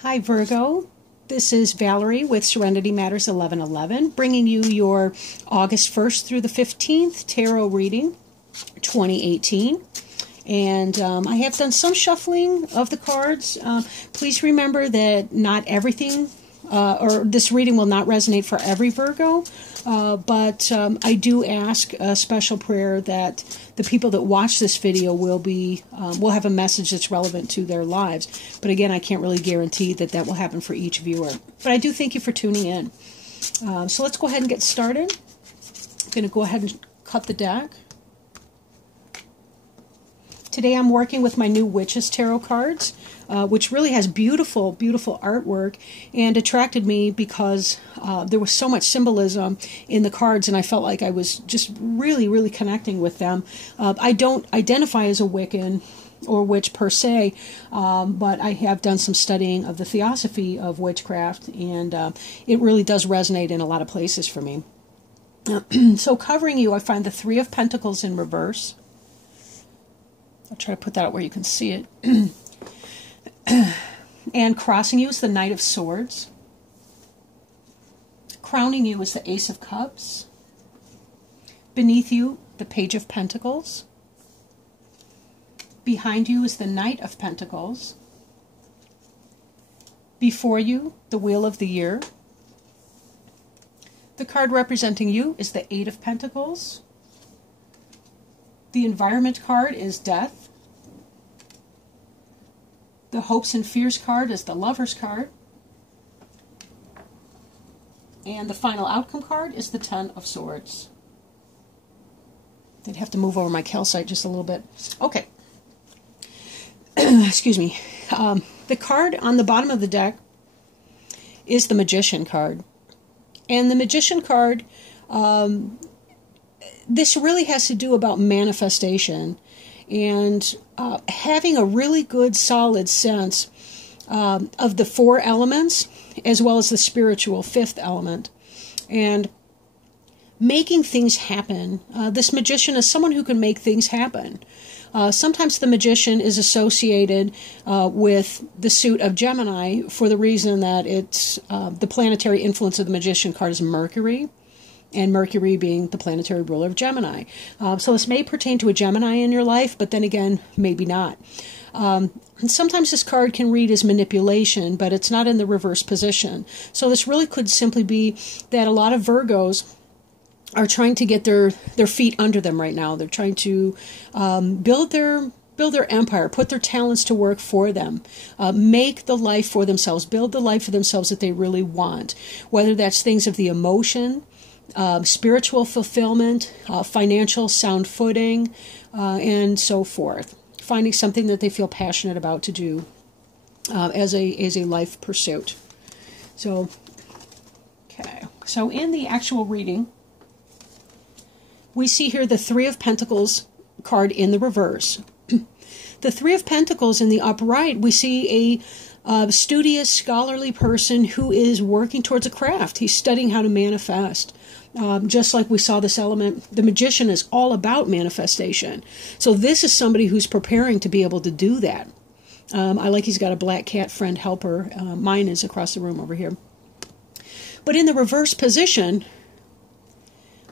Hi Virgo, this is Valerie with Serenity Matters 1111, bringing you your August 1st through the 15th tarot reading 2018. And I have done some shuffling of the cards. Please remember that not everything, or this reading will not resonate for every Virgo, but I do ask a special prayer that the people that watch this video will have a message that's relevant to their lives. But again, I can't really guarantee that that will happen for each viewer. But I do thank you for tuning in. So let's go ahead and get started. I'm going to go ahead and cut the deck. Today I'm working with my new Witches Tarot cards, which really has beautiful, beautiful artwork, and attracted me because there was so much symbolism in the cards, and I felt like I was just really, really connecting with them. I don't identify as a Wiccan or witch per se, but I have done some studying of the theosophy of witchcraft, and it really does resonate in a lot of places for me. So covering you, I find the Three of Pentacles in reverse. I'll try to put that out where you can see it. And crossing you is the Knight of Swords. Crowning you is the Ace of Cups. Beneath you, the Page of Pentacles. Behind you is the Knight of Pentacles. Before you, the Wheel of the Year. The card representing you is the Eight of Pentacles. The Environment card is Death. The Hopes and Fears card is the Lover's card. And the Final Outcome card is the Ten of Swords. I'd have to move over my calcite just a little bit. Okay. Excuse me. The card on the bottom of the deck is the Magician card. And the Magician card, this really has to do about manifestation and having a really good solid sense of the four elements as well as the spiritual fifth element and making things happen. This magician is someone who can make things happen. Sometimes the magician is associated with the suit of Gemini for the reason that it's the planetary influence of the Magician card is Mercury, and Mercury being the planetary ruler of Gemini. So this may pertain to a Gemini in your life, but then again, maybe not. And sometimes this card can read as manipulation, but it's not in the reverse position. So this really could simply be that a lot of Virgos are trying to get their feet under them right now. They're trying to build their empire, put their talents to work for them, make the life for themselves, build the life for themselves that they really want, whether that's things of the emotion, spiritual fulfillment, financial sound footing, and so forth. Finding something that they feel passionate about to do as a life pursuit. So, okay. So in the actual reading, we see here the Three of Pentacles card in the reverse. The Three of Pentacles in the upright, we see a studious, scholarly person who is working towards a craft. He's studying how to manifest. Just like we saw this element, the Magician is all about manifestation. So this is somebody who's preparing to be able to do that. I like he's got a black cat friend helper. Mine is across the room over here. But in the reverse position,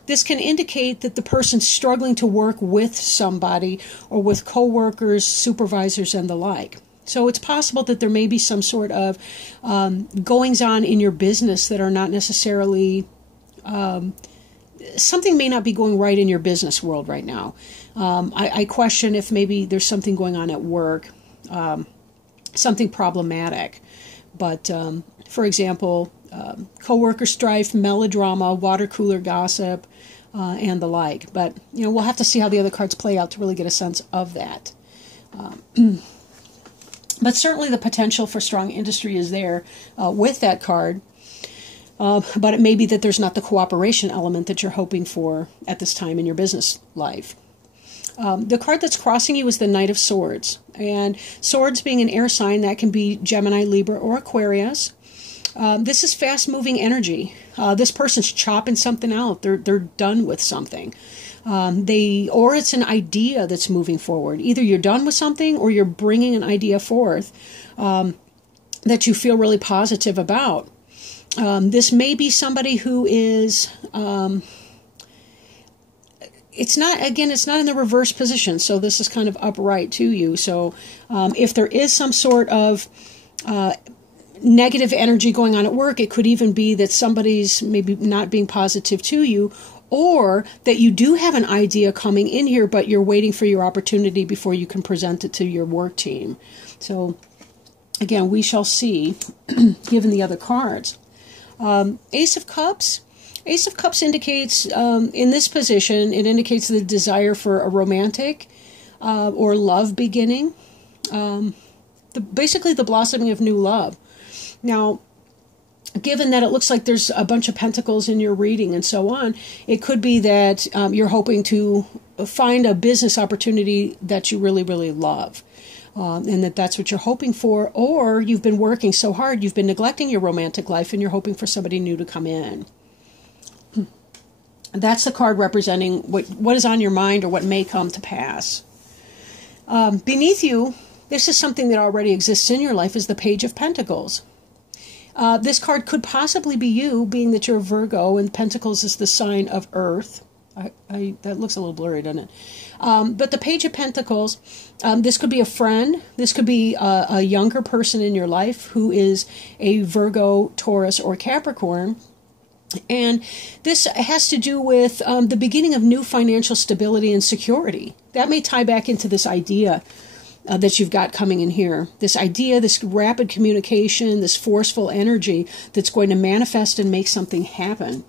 this can indicate that the person's struggling to work with somebody or with coworkers, supervisors, and the like. So it's possible that there may be some sort of goings-on in your business that are not necessarily... something may not be going right in your business world right now. I question if maybe there's something going on at work, something problematic. But, for example, coworker strife, melodrama, water cooler gossip, and the like. But, we'll have to see how the other cards play out to really get a sense of that. But certainly the potential for strong industry is there with that card. But it may be that there's not the cooperation element that you're hoping for at this time in your business life. The card that's crossing you is the Knight of Swords. And swords being an air sign, that can be Gemini, Libra, or Aquarius. This is fast-moving energy. This person's chopping something out. They're done with something. Or it's an idea that's moving forward. Either you're done with something or you're bringing an idea forth. that you feel really positive about. This may be somebody who is, it's not in the reverse position, so this is kind of upright to you. So if there is some sort of negative energy going on at work, it could even be that somebody's maybe not being positive to you, or that you do have an idea coming in here, but you're waiting for your opportunity before you can present it to your work team. So again, we shall see, given the other cards. Ace of Cups. Ace of Cups indicates, in this position, it indicates the desire for a romantic or love beginning. Basically the blossoming of new love. Now, given that it looks like there's a bunch of pentacles in your reading and so on, it could be that you're hoping to find a business opportunity that you really, really love. And that's what you're hoping for, or you've been working so hard, you've been neglecting your romantic life, and you're hoping for somebody new to come in. That's the card representing what is on your mind or what may come to pass. Beneath you, this is something that already exists in your life, is the Page of Pentacles. This card could possibly be you, being that you're a Virgo, and Pentacles is the sign of Earth. That looks a little blurry, doesn't it? But the Page of Pentacles, this could be a friend. This could be a younger person in your life who is a Virgo, Taurus, or Capricorn. And this has to do with the beginning of new financial stability and security. That may tie back into this idea that you've got coming in here. This idea, this rapid communication, this forceful energy that's going to manifest and make something happen.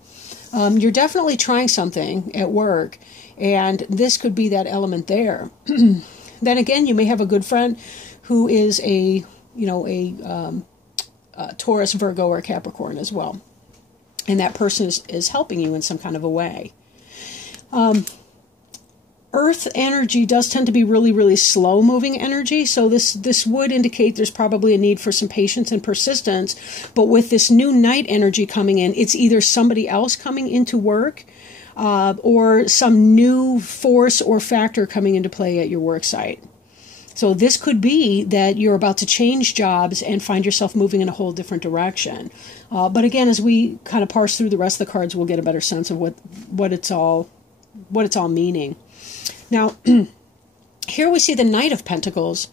You're definitely trying something at work, and this could be that element there. Then again, you may have a good friend who is a Taurus, Virgo, or Capricorn as well. And that person is helping you in some kind of a way. Earth energy does tend to be really, really slow-moving energy, so this would indicate there's probably a need for some patience and persistence. But with this new night energy coming in, it's either somebody else coming into work or some new force or factor coming into play at your work site. So this could be that you're about to change jobs and find yourself moving in a whole different direction. But again, as we kind of parse through the rest of the cards, we'll get a better sense of what it's all meaning. Now, here we see the Knight of Pentacles,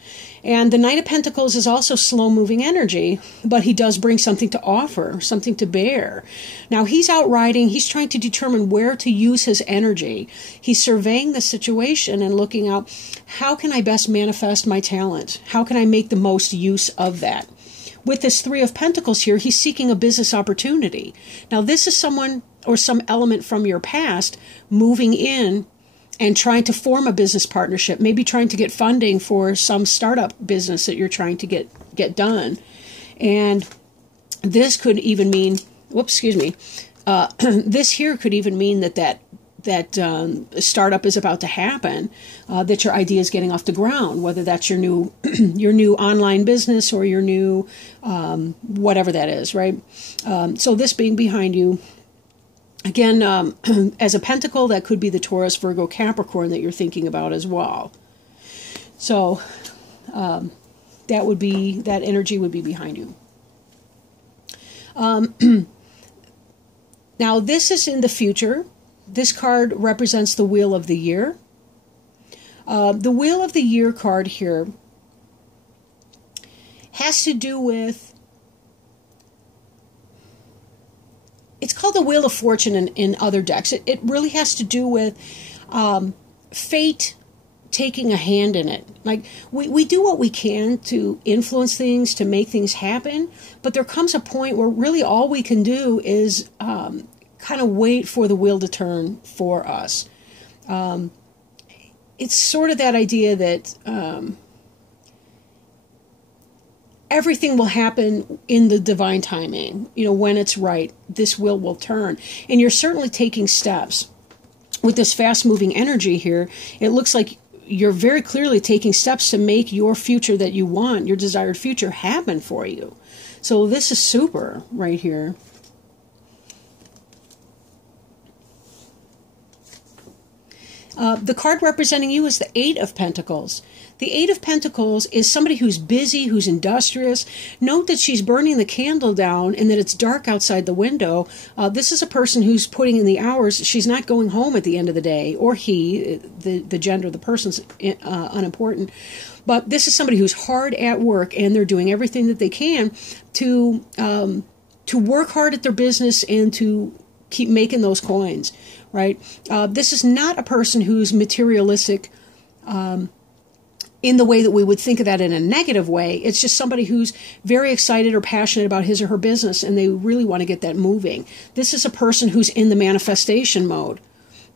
and the Knight of Pentacles is also slow-moving energy, but he does bring something to offer, something to bear. Now, he's out riding, he's trying to determine where to use his energy. He's surveying the situation and looking out, how can I best manifest my talent? How can I make the most use of that? With this Three of Pentacles here, he's seeking a business opportunity. Now, this is someone or some element from your past moving in and trying to form a business partnership, maybe trying to get funding for some startup business that you're trying to get done. And this could even mean, this here could even mean that startup is about to happen, that your idea is getting off the ground, whether that's your new your new online business or your new whatever that is, right? So this being behind you, again, as a pentacle, that could be the Taurus, Virgo, Capricorn that you're thinking about as well. So that energy would be behind you. Now, this is in the future. This card represents the Wheel of the Year. The Wheel of the Year card here has to do with, it's called the Wheel of Fortune in other decks. It really has to do with fate taking a hand in it. Like, we do what we can to influence things, to make things happen, but there comes a point where really all we can do is kind of wait for the wheel to turn for us. It's sort of that idea that everything will happen in the divine timing. When it's right, this wheel will turn. And you're certainly taking steps. With this fast-moving energy here, it looks like you're very clearly taking steps to make your future that you want, your desired future, happen for you. So this is super right here. The card representing you is the Eight of Pentacles. The Eight of Pentacles is somebody who's busy, who's industrious. Note that she's burning the candle down and that it's dark outside the window. This is a person who's putting in the hours. She's not going home at the end of the day, or he, the gender of the person's unimportant. But this is somebody who's hard at work, and they're doing everything that they can to work hard at their business and to keep making those coins, right? This is not a person who's materialistic in the way that we would think of that in a negative way. It's just somebody who's very excited or passionate about his or her business, and they really want to get that moving. This is a person who's in the manifestation mode.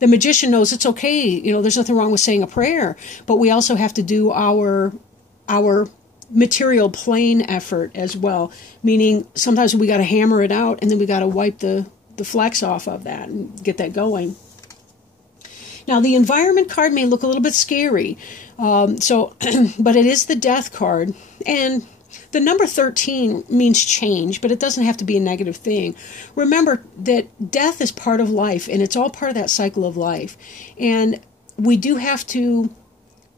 The Magician knows it's okay. There's nothing wrong with saying a prayer, but we also have to do our material plane effort as well, meaning sometimes we got to hammer it out, and then we got to wipe the flex off of that and get that going. Now, the Environment card may look a little bit scary, but it is the Death card, and the number 13 means change, but it doesn't have to be a negative thing. Remember that death is part of life, and it's all part of that cycle of life, and we do have to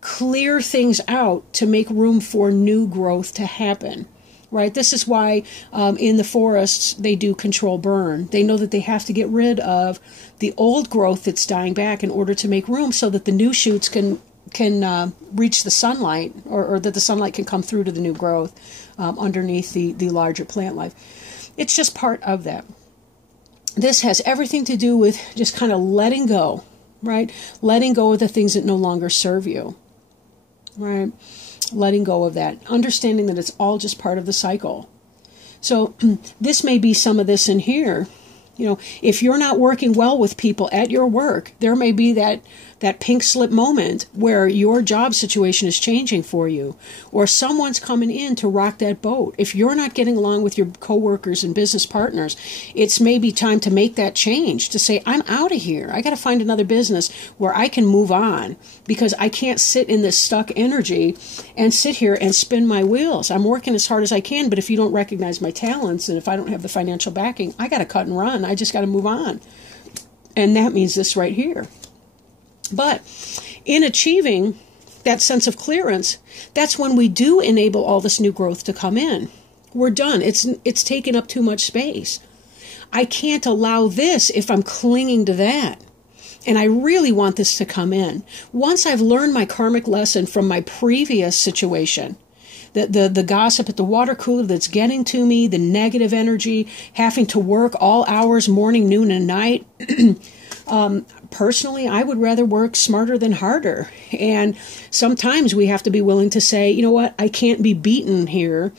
clear things out to make room for new growth to happen. Right? This is why in the forests they do control burn. They know that they have to get rid of the old growth that's dying back in order to make room so that the new shoots can reach the sunlight, or that the sunlight can come through to the new growth underneath the larger plant life. It's just part of that. This has everything to do with just kind of letting go, right? Letting go of the things that no longer serve you, right? Letting go of that, understanding that it's all just part of the cycle. So this may be some of this in here. If you're not working well with people at your work, there may be that pink slip moment where your job situation is changing for you, or someone's coming in to rock that boat. If you're not getting along with your coworkers and business partners, it's maybe time to make that change, to say, I'm out of here. I got to find another business where I can move on, because I can't sit in this stuck energy and sit here and spin my wheels. I'm working as hard as I can, but if you don't recognize my talents, and if I don't have the financial backing, I got to cut and run. I just got to move on. And that means this right here. But in achieving that sense of clearance, that's when we do enable all this new growth to come in. We're done. It's taken up too much space. I can't allow this if I'm clinging to that. And I really want this to come in. Once I've learned my karmic lesson from my previous situation, the gossip at the water cooler that's getting to me, the negative energy, having to work all hours, morning, noon, and night, personally, I would rather work smarter than harder. And sometimes we have to be willing to say, you know what, I can't be beaten here.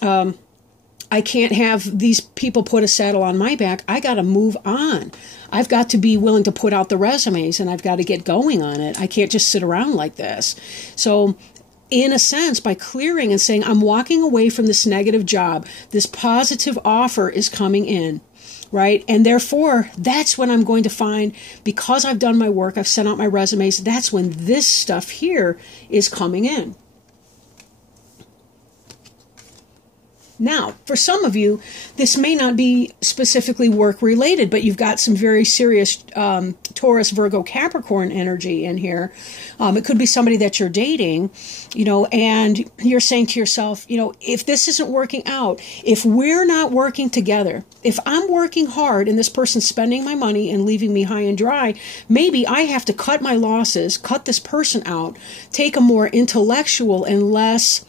I can't have these people put a saddle on my back. I got to move on. I've got to be willing to put out the resumes, and I've got to get going on it. I can't just sit around like this. So in a sense, by clearing and saying, I'm walking away from this negative job, this positive offer is coming in. Right? And therefore, that's when I'm going to find, because I've done my work, I've sent out my resumes, that's when this stuff here is coming in. Now, for some of you, this may not be specifically work-related, but you've got some very serious Taurus, Virgo, Capricorn energy in here. It could be somebody that you're dating, and you're saying to yourself, if this isn't working out, if we're not working together, if I'm working hard and this person's spending my money and leaving me high and dry, maybe I have to cut my losses, cut this person out, take a more intellectual and less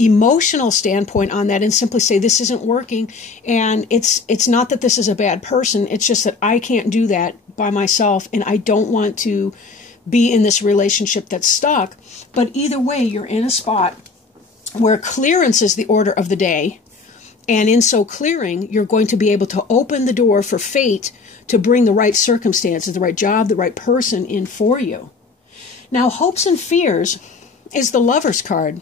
emotional standpoint on that, and simply say, this isn't working. And it's not that this is a bad person. It's just that I can't do that by myself, and I don't want to be in this relationship that's stuck. But either way, you're in a spot where clearance is the order of the day. And in so clearing, you're going to be able to open the door for fate to bring the right circumstances, the right job, the right person in for you. Now, hopes and fears is the Lover's card.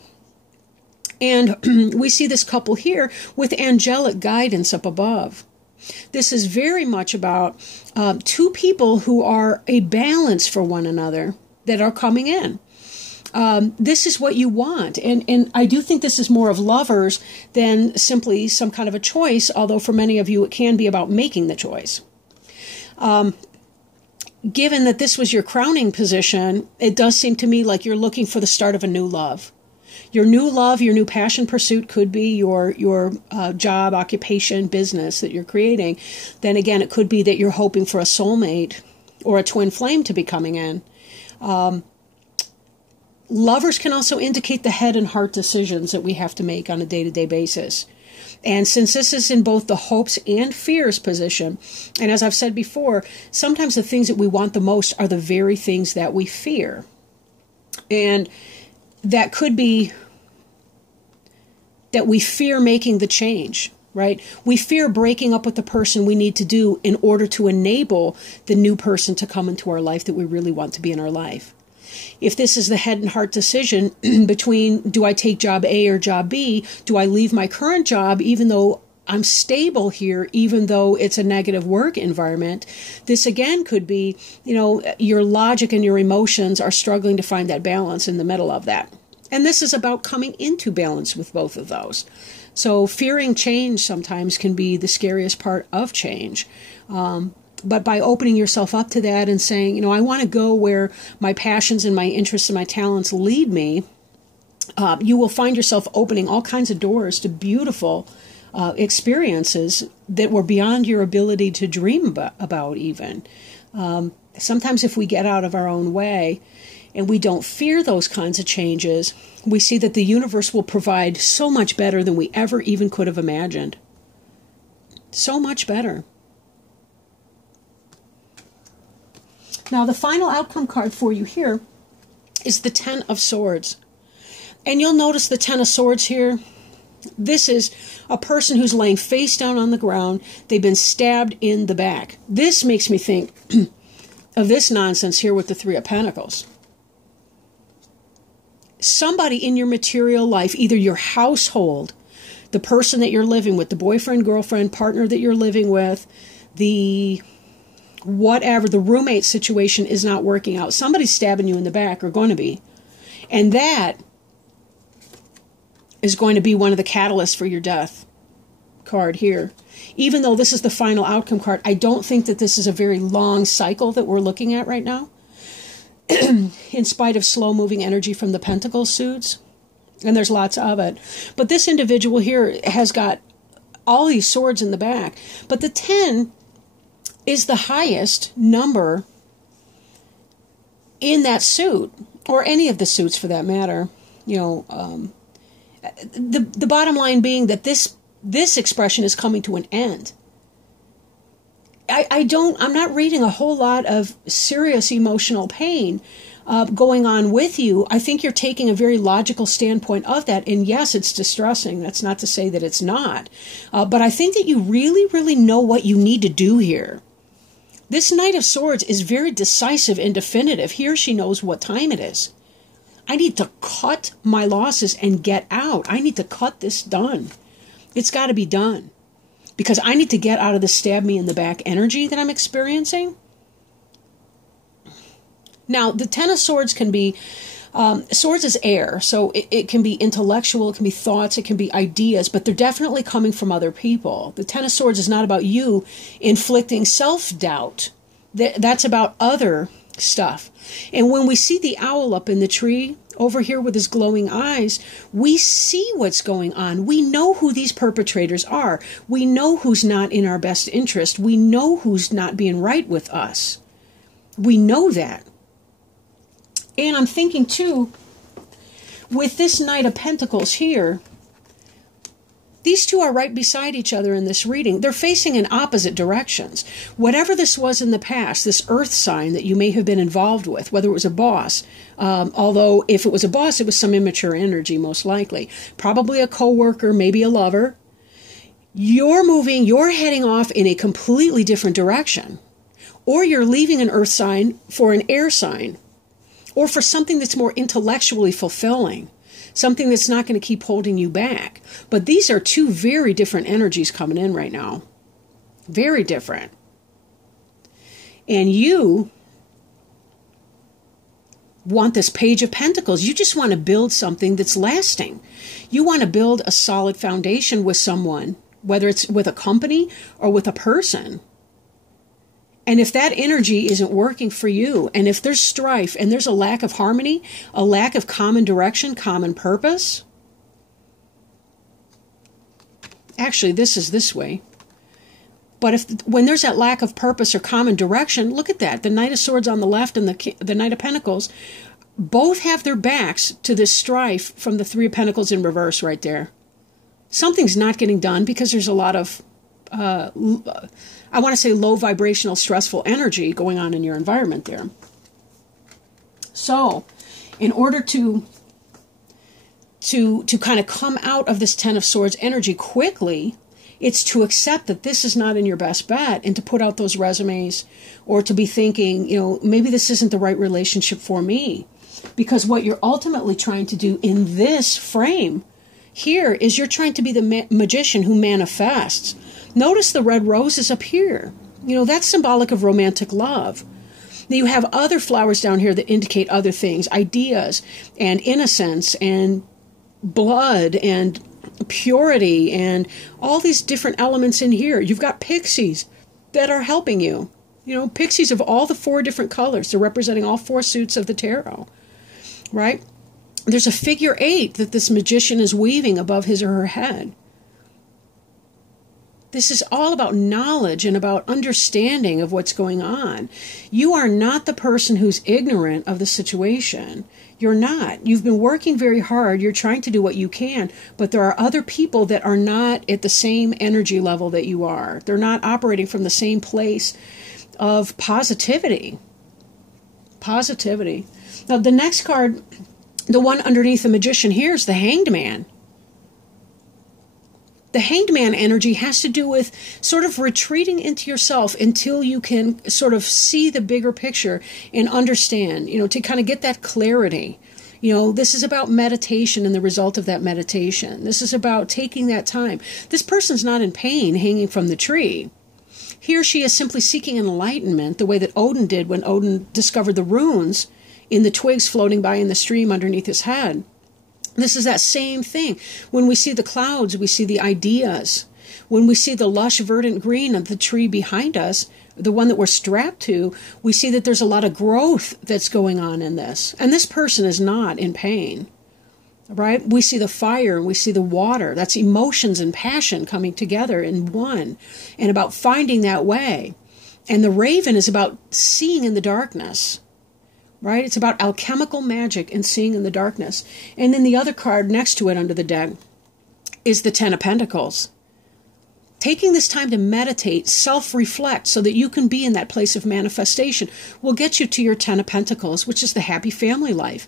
And we see this couple here with angelic guidance up above. This is very much about two people who are a balance for one another that are coming in. This is what you want. And I do think this is more of lovers than simply some kind of a choice, although for many of you it can be about making the choice. given that this was your crowning position, it does seem to me like you're looking for the start of a new love. Your new love, your new passion pursuit could be your job, occupation, business that you're creating. Then again, it could be that you're hoping for a soulmate or a twin flame to be coming in. Lovers can also indicate the head and heart decisions that we have to make on a day-to-day basis. And since this is in both the hopes and fears position, and as I've said before, sometimes the things that we want the most are the very things that we fear. And that could be that we fear making the change, right? We fear breaking up with the person we need to do in order to enable the new person to come into our life that we really want to be in our life. If this is the head and heart decision between, do I take job A or job B? Do I leave my current job even though I'm stable here, even though it's a negative work environment? This again could be, your logic and your emotions are struggling to find that balance in the middle of that. And this is about coming into balance with both of those. So fearing change sometimes can be the scariest part of change. But by opening yourself up to that and saying, I want to go where my passions and my interests and my talents lead me, you will find yourself opening all kinds of doors to beautiful experiences that were beyond your ability to dream about even. Sometimes if we get out of our own way and we don't fear those kinds of changes, we see that the universe will provide so much better than we ever even could have imagined. So much better. Now, the final outcome card for you here is the Ten of Swords. And you'll notice the Ten of Swords here. This is a person who's laying face down on the ground. They've been stabbed in the back. This makes me think of this nonsense here with the Three of Pentacles. Somebody in your material life, either your household, the person that you're living with, the boyfriend, girlfriend, partner that you're living with, the roommate situation is not working out. Somebody's stabbing you in the back, or going to be. And that is going to be one of the catalysts for your death card here. Even though this is the final outcome card, I don't think that this is a very long cycle that we're looking at right now. In spite of slow-moving energy from the Pentacle suits. And there's lots of it. But this individual here has got all these swords in the back. But the 10 is the highest number in that suit, or any of the suits for that matter. The bottom line being that this expression is coming to an end. I'm not reading a whole lot of serious emotional pain going on with you. I think you're taking a very logical standpoint of that. And yes, it's distressing. That's not to say that it's not. But I think that you really, really know what you need to do here. This Knight of Swords is very decisive and definitive. He or she knows what time it is. I need to cut my losses and get out. I need to cut this done. It's got to be done. Because I need to get out of the stab me in the back energy that I'm experiencing. Now, the Ten of Swords can be, swords is air, so it can be intellectual, it can be thoughts, it can be ideas, but they're definitely coming from other people. The Ten of Swords is not about you inflicting self-doubt. That's about other stuff. And when we see the owl up in the tree over here with his glowing eyes, we see what's going on. We know who these perpetrators are. We know who's not in our best interest. We know who's not being right with us. We know that. And I'm thinking too, with this Knight of Pentacles here, these two are right beside each other in this reading. They're facing in opposite directions. Whatever this was in the past, this earth sign that you may have been involved with, whether it was a boss, although if it was a boss, it was some immature energy, most likely. Probably a coworker, maybe a lover. You're heading off in a completely different direction. Or you're leaving an earth sign for an air sign. Or for something that's more intellectually fulfilling. Something that's not going to keep holding you back. But these are two very different energies coming in right now. Very different. And you want this Page of Pentacles. You just want to build something that's lasting. You want to build a solid foundation with someone, whether it's with a company or with a person. And if that energy isn't working for you, and if there's strife and there's a lack of harmony, a lack of common direction, common purpose, actually this is this way. But when there's that lack of purpose or common direction, look at that. The Knight of Swords on the left and the Knight of Pentacles both have their backs to this strife from the Three of Pentacles in reverse right there. Something's not getting done because there's a lot of, I want to say, low vibrational, stressful energy going on in your environment there. So, in order to kind of come out of this Ten of Swords energy quickly, it's to accept that this is not in your best bet and to put out those resumes, or to be thinking, maybe this isn't the right relationship for me. Because what you're ultimately trying to do in this frame here is you're trying to be the magician who manifests. Notice the red roses up here. That's symbolic of romantic love. Now you have other flowers down here that indicate other things, ideas and innocence and blood and purity and all these different elements in here. You've got pixies that are helping you. Pixies of all the 4 different colors. They're representing all 4 suits of the tarot, right? There's a figure 8 that this magician is weaving above his or her head. This is all about knowledge and about understanding of what's going on. You are not the person who's ignorant of the situation. You're not. You've been working very hard. You're trying to do what you can, but there are other people that are not at the same energy level that you are. They're not operating from the same place of positivity. Positivity. Now, the next card, the one underneath the magician here, is the Hanged Man. The Hanged Man energy has to do with sort of retreating into yourself until you can sort of see the bigger picture and understand, to kind of get that clarity. This is about meditation and the result of that meditation. This is about taking that time. This person's not in pain hanging from the tree. He or she is simply seeking enlightenment the way that Odin did when Odin discovered the runes in the twigs floating by in the stream underneath his head. This is that same thing. When we see the clouds, we see the ideas. When we see the lush, verdant green of the tree behind us, the one that we're strapped to, we see that there's a lot of growth that's going on in this. And this person is not in pain, right? We see the fire and we see the water. That's emotions and passion coming together in one, and about finding that way. And the raven is about seeing in the darkness. Right? It's about alchemical magic and seeing in the darkness. And then the other card next to it under the deck is the Ten of Pentacles. Taking this time to meditate, self-reflect, so that you can be in that place of manifestation will get you to your Ten of Pentacles, which is the happy family life.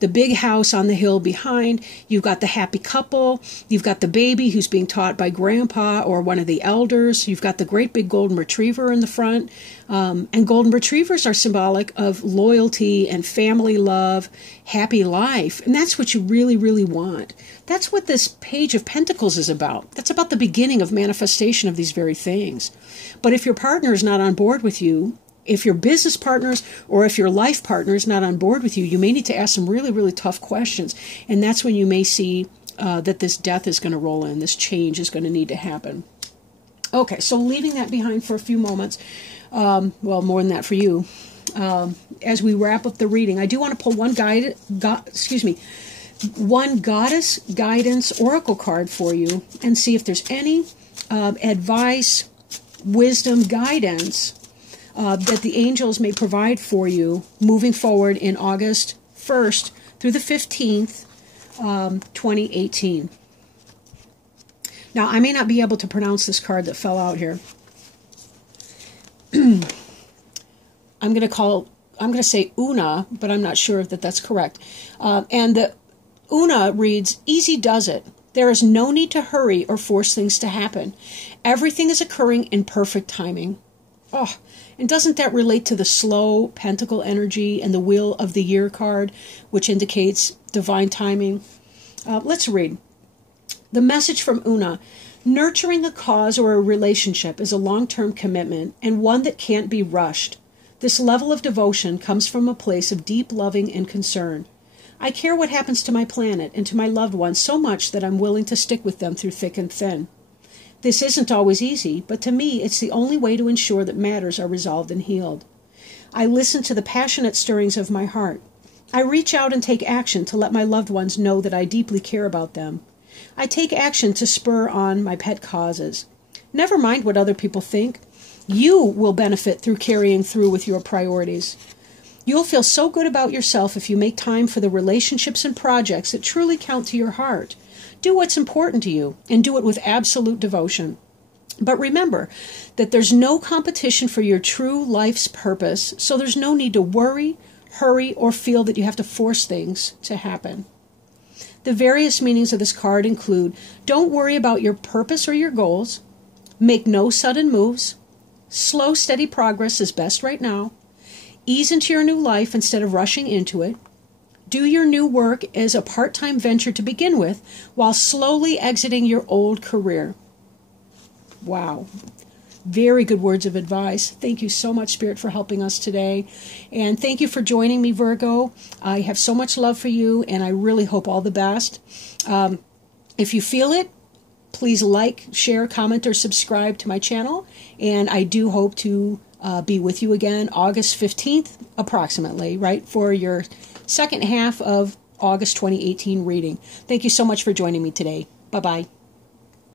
The big house on the hill behind, you've got the happy couple, you've got the baby who's being taught by grandpa or one of the elders, you've got the great big golden retriever in the front, and golden retrievers are symbolic of loyalty and family love, happy life, and that's what you really, really want. That's what this Page of Pentacles is about. That's about the beginning of manifestation of these very things. But if your partner is not on board with you, if your business partners or if your life partner is not on board with you, you may need to ask some really, really tough questions. And that's when you may see that this death is going to roll in. This change is going to need to happen. Okay, so leaving that behind for a few moments, well, more than that for you, as we wrap up the reading, I do want to pull one one goddess guidance oracle card for you and see if there's any advice, wisdom, guidance that the angels may provide for you moving forward in August 1st through the 15th, 2018. Now, I may not be able to pronounce this card that fell out here. I'm going to say Una, but I'm not sure that that's correct. And the Una reads, easy does it. There is no need to hurry or force things to happen. Everything is occurring in perfect timing. Oh, and doesn't that relate to the slow pentacle energy and the wheel of the year card, which indicates divine timing? Let's read. The message from Una. Nurturing a cause or a relationship is a long-term commitment and one that can't be rushed. This level of devotion comes from a place of deep loving and concern. I care what happens to my planet and to my loved ones so much that I'm willing to stick with them through thick and thin. This isn't always easy, but to me, it's the only way to ensure that matters are resolved and healed. I listen to the passionate stirrings of my heart. I reach out and take action to let my loved ones know that I deeply care about them. I take action to spur on my pet causes. Never mind what other people think. You will benefit through carrying through with your priorities. You'll feel so good about yourself if you make time for the relationships and projects that truly count to your heart. Do what's important to you, and do it with absolute devotion. But remember that there's no competition for your true life's purpose, so there's no need to worry, hurry, or feel that you have to force things to happen. The various meanings of this card include: don't worry about your purpose or your goals, make no sudden moves, slow, steady progress is best right now, ease into your new life instead of rushing into it, do your new work as a part-time venture to begin with while slowly exiting your old career. Wow. Very good words of advice. Thank you so much, Spirit, for helping us today. And thank you for joining me, Virgo. I have so much love for you, and I really hope all the best. If you feel it, please like, share, comment, or subscribe to my channel. And I do hope to be with you again August 15th, approximately, right, for your second half of August 2018 reading. Thank you so much for joining me today. Bye-bye.